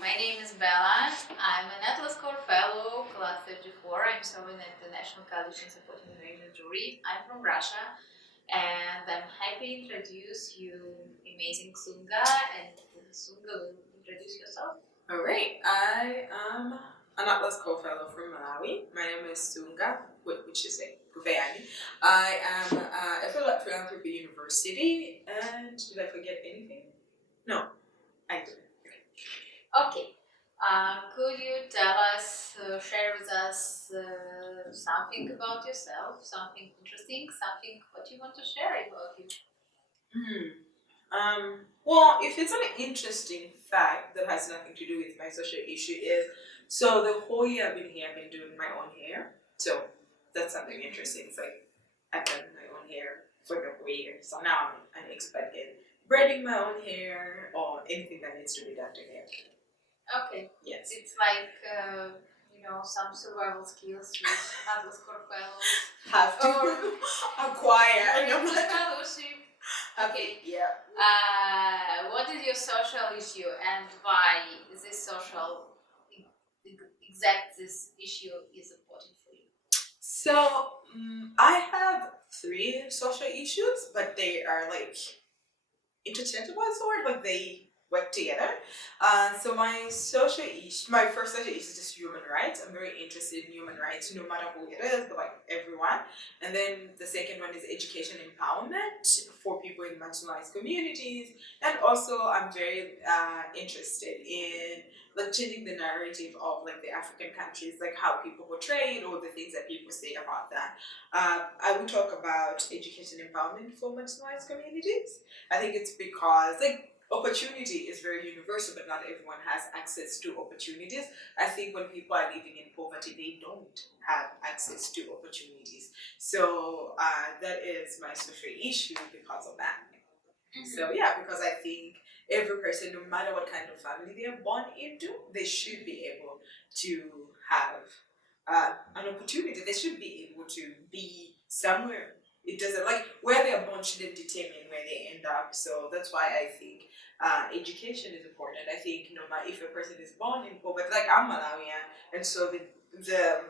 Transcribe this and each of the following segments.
my name is Bella. I'm an Atlas Core Fellow, class 34. I'm serving at the National College in Supporting Innovation Jury. I'm from Russia, and I'm happy to introduce you amazing Sunga, and Sunga will introduce yourself. All right, I am an Atlas Core Fellow from Malawi. My name is Sunga, which is a Kuveyani. I am a fellow at Philanthropy University, and did I forget anything? No, I didn't. Okay. Could you tell us, share with us something about yourself, something interesting, something what you want to share about you? Well, if it's an interesting fact that has nothing to do with my social issue is, so the whole year I've been here, I've been doing my own hair. So that's something interesting. It's like I've done my own hair for the whole year. So now I'm an expert in braiding my own hair or anything that needs to be done to hair. Okay. Yes. It's like, some survival skills which Atlas Core Fellows Have to acquire. fellowship. Okay. Yeah. What is your social issue and why this this issue is important for you? So I have 3 social issues, but they are like interchangeable sort, like they work together. So my first social issue is just human rights. I'm very interested in human rights, no matter who it is, but like everyone. And then the second one is education empowerment for people in marginalized communities. And also, I'm very interested in like changing the narrative of like the African countries, like how people portray it or the things that people say about that. I will talk about education empowerment for marginalized communities. I think it's because like opportunity is very universal, but not everyone has access to opportunities. I think when people are living in poverty, they don't have access to opportunities. So that is my social issue because of that. So yeah, because I think every person, no matter what kind of family they are born into, they should be able to have an opportunity. They should be able to be somewhere. It doesn't like where they are born shouldn't determine where they end up. So that's why I think education is important. I think no matter if a person is born in poverty, like I'm Malawian, and so the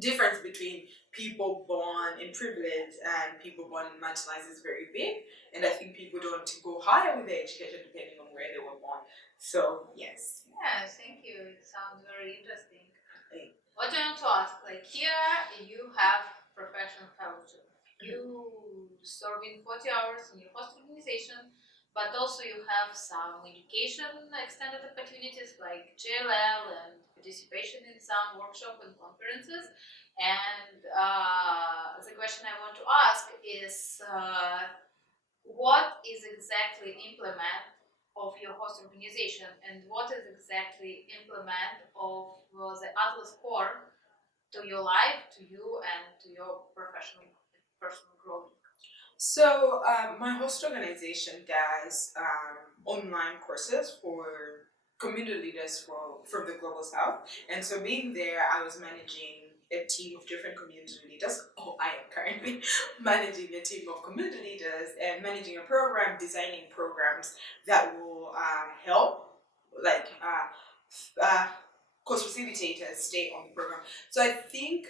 difference between people born in privilege and people born in marginalized is very big. And I think people don't go higher with their education depending on where they were born. So yes. Yeah, thank you. It sounds very interesting. What I want to ask, like here you have professional fellowship. You serving 40 hours in your host organization, but also you have some education extended opportunities like JLL and participation in some workshop and conferences. And the question I want to ask is, what is exactly implement of your host organization, and what is exactly implement of the Atlas Core to your life, to you, and to your professional personal growth? So my host organization does online courses for community leaders from the global south. And so being there, I was managing a team of different community leaders. Oh, I am currently managing a team of community leaders and managing a program, designing programs that will help like course facilitators stay on the program. So I think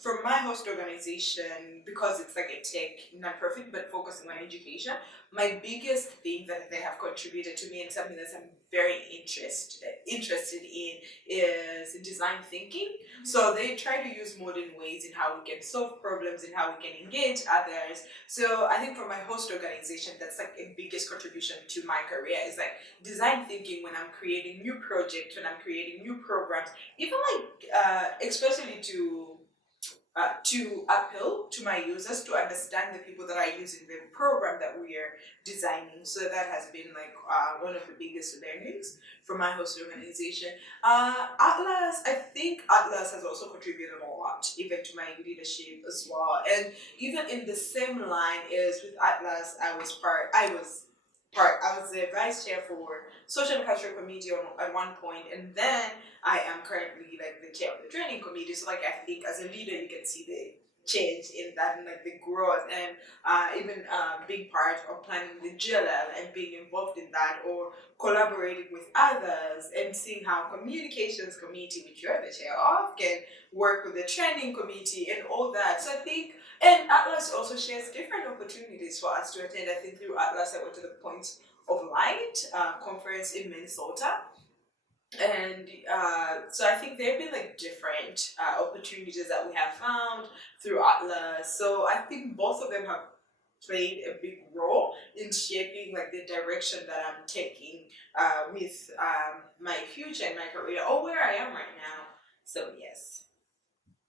from my host organization, because it's like a tech nonprofit but focusing on education, my biggest thing that they have contributed to me and something that I'm very interested in is design thinking. So they try to use modern ways in how we can solve problems and how we can engage others. So I think for my host organization, that's like a biggest contribution to my career is like design thinking when I'm creating new projects, when I'm creating new programs, even like especially to appeal to my users to understand the people that are using the program that we are designing. So that has been like one of the biggest learnings from my host organization. Atlas, I think Atlas has also contributed a lot, even to my leadership as well. And even in the same line is with Atlas, I was the vice chair for social and cultural committee at one point, and then I am currently like the chair of the training committee. So like I think as a leader, you can see change in that and like the growth and even a big part of planning the GLL and being involved in that or collaborating with others and seeing how communications committee, which you're the chair of, can work with the training committee and all that. So I think, and Atlas also shares different opportunities for us to attend. I think through Atlas I went to the Point of Light conference in Minnesota, and so I think there have been like different opportunities that we have found through Atlas. So I think both of them have played a big role in shaping like the direction that I'm taking with my future and my career or where I am right now. So yes.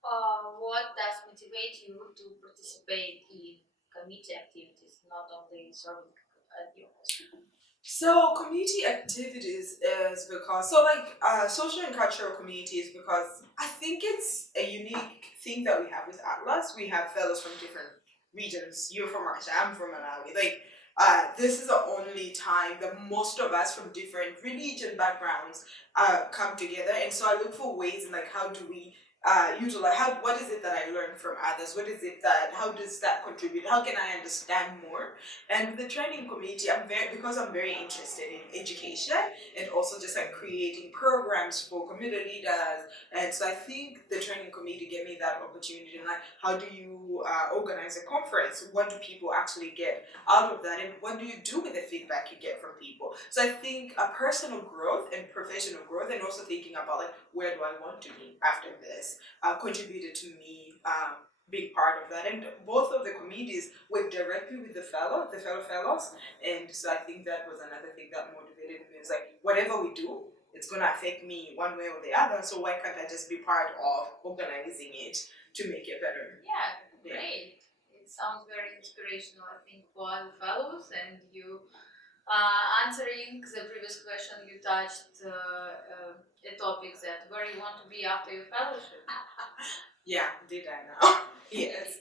What does motivate you to participate in committee activities, not only serving at your hospital? So community activities is because so like social and cultural communities because I think it's a unique thing that we have with Atlas. We have fellows from different regions. You're from Russia, I'm from Malawi. Like this is the only time that most of us from different religion backgrounds come together. And so I look for ways in like how do we utilize how what is it that I learned from others? What is it that how does that contribute? How can I understand more? And the training community, I'm very because I'm very interested in education and also just like creating programs for community leaders. And so I think the training committee gave me that opportunity. And like, how do you organize a conference? What do people actually get out of that? And what do you do with the feedback you get from people? So I think a personal growth and professional growth, and also thinking about like where do I want to be after this, contributed to me. Big part of that, and both of the committees work directly with the fellow fellows, and so I think that was another thing that motivated me. It's like whatever we do, it's gonna affect me one way or the other. So why can't I just be part of organizing it to make it better? Yeah, Yeah. great. It sounds very inspirational, I think, for other fellows. And you answering the previous question, you touched a topic that where you want to be after your fellowship. Yeah, did I now? Yes.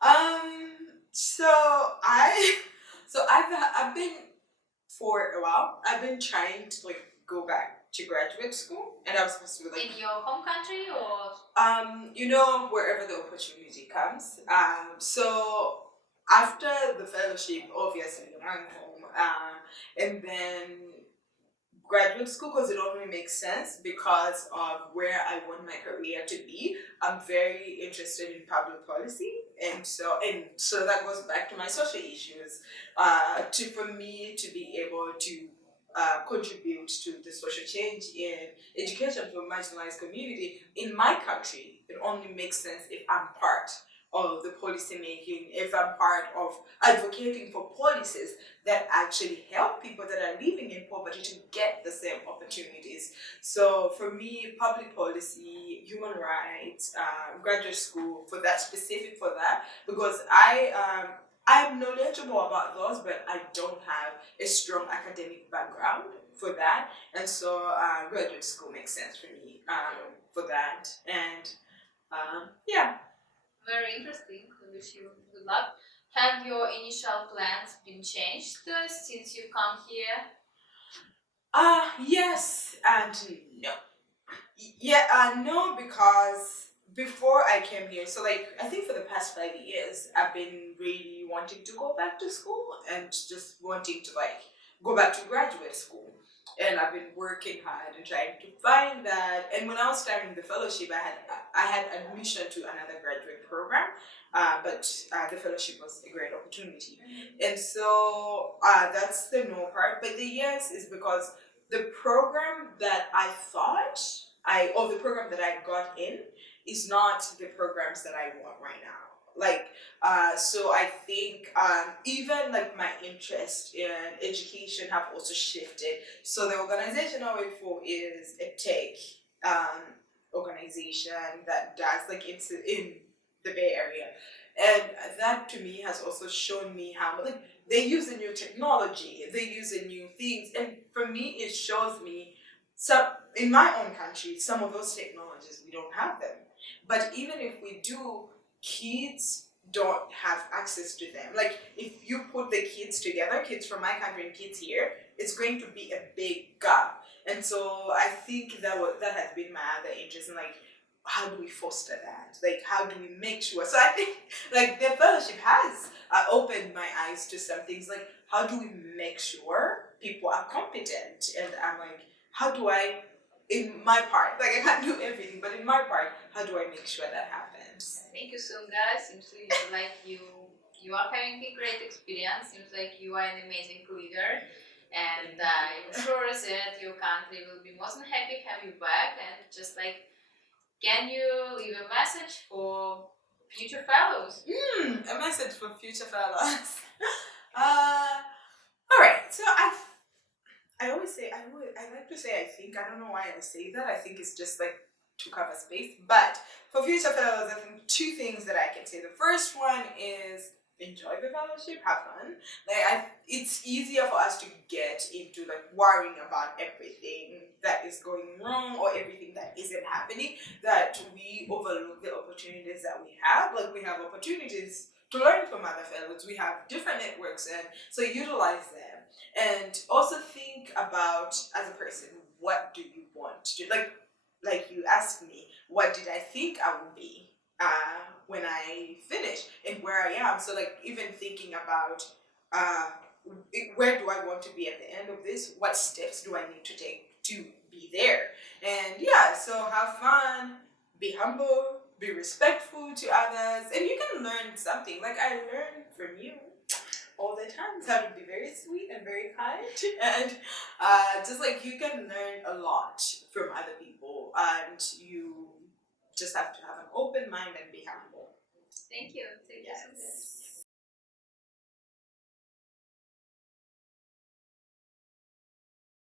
Um. So I, so I've been for a while. I've been trying to like go back to graduate school, and I was supposed to be like In your home country or? you know, wherever the opportunity comes. So after the fellowship, obviously I'm home, and then graduate school because it only makes sense because of where I want my career to be. I'm very interested in public policy, and so that goes back to my social issues. To for me to be able to contribute to the social change in education for marginalized community in my country, it only makes sense if I'm part of the policy making, if I'm part of advocating for policies that actually help people that are living in poverty to get the same opportunities. So for me, public policy, human rights, graduate school for that specific for that because I'm knowledgeable about those, but I don't have a strong academic background for that, and so graduate school makes sense for me for that, and yeah. Very interesting. I wish you good luck. Have your initial plans been changed since you come here? Yes and no. Yeah, no, because before I came here, so like I think for the past 5 years, I've been really wanting to go back to school and just wanting to like go back to graduate school. And I've been working hard and trying to find that. And when I was starting the fellowship, I had admission to another graduate program, but the fellowship was a great opportunity. And so that's the no part. But the yes is because the program that I thought or the program that I got in is not the programs that I want right now. Like, so I think even like my interest in education have also shifted. So the organization I work for is a tech um, organization that does like it's in the Bay Area, and that to me has also shown me how like they use a new technology, they use a new things, and for me it shows me some in my own country some of those technologies we don't have them, but even if we do, kids don't have access to them. Like if you put the kids together, kids from my country and kids here, it's going to be a big gap. And so I think that has been my other interest in like how do we foster that? Like, how do we make sure? So I think, like, the fellowship has opened my eyes to some things. Like, how do we make sure people are competent? And I'm like, how do I, in my part, like, I can't do everything, but in my part, how do I make sure that happens? Thank you, Sunga. Seems like you are having a great experience. Seems like you are an amazing leader, and I'm sure that your country will be more than happy to have you back. And just like, can you leave a message for future fellows? A message for future fellows. All right. So I always say I like to say I think. I don't know why I say that. I think it's just like to cover space. But for future fellows, I think two things that I can say. The first one is enjoy the fellowship, have fun. It's easier for us to get into like worrying about everything that is going wrong or everything that isn't happening, that we overlook the opportunities that we have. Like, we have opportunities to learn from other fellows. We have different networks, and so utilize them. And also think about, as a person, what do you want to do? Like you asked me, what did I think I would be when I finish and where I am. So like, even thinking about where do I want to be at the end of this? What steps do I need to take to be there? And yeah, so have fun, be humble, be respectful to others, and you can learn something. Like, I learn from you all the time how to be very sweet and very kind, and just like, you can learn a lot from other people, and you just have to have an open mind and be humble. Thank you. Thank you. Yes.